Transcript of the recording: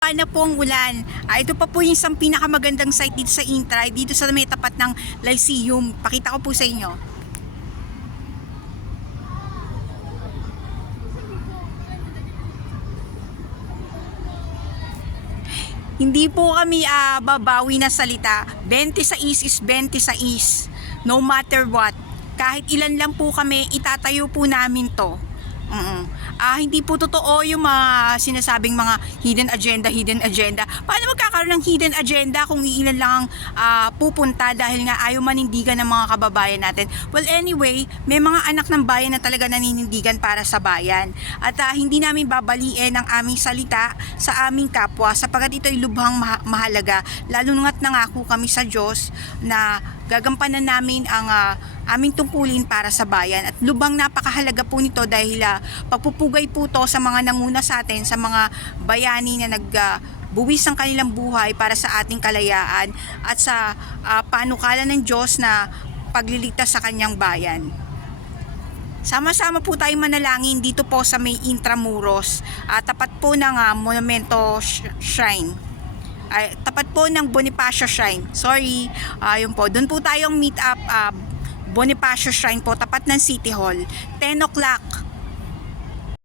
Na po ang ulan. Ito pa po yung isang pinakamagandang site dito sa Intray, dito sa may tapat ng Lyceum. Pakita ko po sa inyo. Hindi po kami babawi na salita. 26 is 26. No matter what. Kahit ilan lang po kami, itatayo po namin to. Hindi po totoo yung mga sinasabing mga hidden agenda. Paano magkakaroon ng hidden agenda kung ilan lang ang pupunta dahil nga ayaw manindigan ng mga kababayan natin? Well, anyway, may mga anak ng bayan na talaga naninindigan para sa bayan. At hindi namin babaliin ang aming salita sa aming kapwa sapagkat ito'y lubhang mahalaga. Lalo nga't nangako kami sa Diyos na gagampanan namin ang aming tungkulin para sa bayan at lubhang napakahalaga po nito dahil pagpupugay po to sa mga nanguna sa atin, sa mga bayani na nagbuwis ng kanilang buhay para sa ating kalayaan at sa panukala ng Diyos na pagliligtas sa kanyang bayan. Sama-sama po tayong manalangin dito po sa may Intramuros, tapat po ng Monumento Shrine. Tapat po ng Bonifacio Shrine. Sorry, yun po. Doon po tayong meet up, Bonifacio Shrine po, tapat ng City Hall. 10 o'clock